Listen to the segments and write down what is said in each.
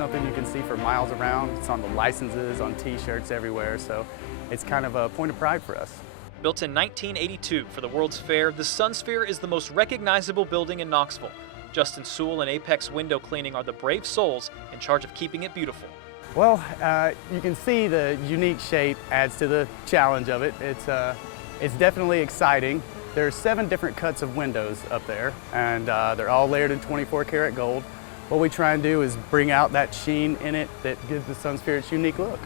something you can see for miles around. It's on the licenses, on t-shirts everywhere, so it's kind of a point of pride for us. Built in 1982 for the World's Fair, the Sunsphere is the most recognizable building in Knoxville. Justin Sewell and Apex Window Cleaning are the brave souls in charge of keeping it beautiful. Well, you can see the unique shape adds to the challenge of it. It's definitely exciting. There are 7 different cuts of windows up there, and they're all layered in 24 karat gold. What we try and do is bring out that sheen in it that gives the Sunsphere its unique look.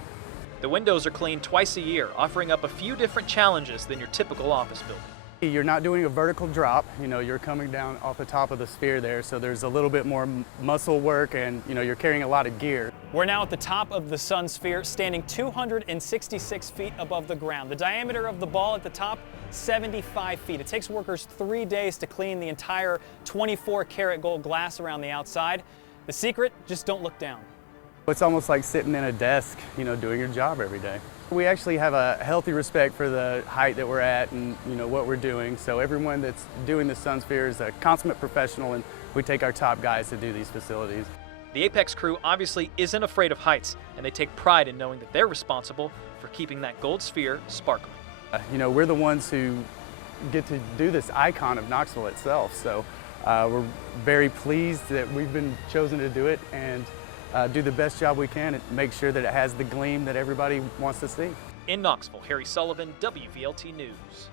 The windows are cleaned twice a year, offering up a few different challenges than your typical office building. You're not doing a vertical drop, you're coming down off the top of the sphere there, so there's a little bit more muscle work and you're carrying a lot of gear. We're now at the top of the Sunsphere, standing 266 feet above the ground. The diameter of the ball at the top, 75 feet. It takes workers 3 days to clean the entire 24 karat gold glass around the outside. The secret, just don't look down. It's almost like sitting in a desk, doing your job every day. We actually have a healthy respect for the height that we're at and what we're doing. So everyone that's doing the Sunsphere is a consummate professional, and we take our top guys to do these facilities. The Apex crew obviously isn't afraid of heights, and they take pride in knowing that they're responsible for keeping that gold sphere sparkling. We're the ones who get to do this icon of Knoxville itself. So we're very pleased that we've been chosen to do it and do the best job we can and make sure that it has the gleam that everybody wants to see. In Knoxville, Harry Sullivan, WVLT News.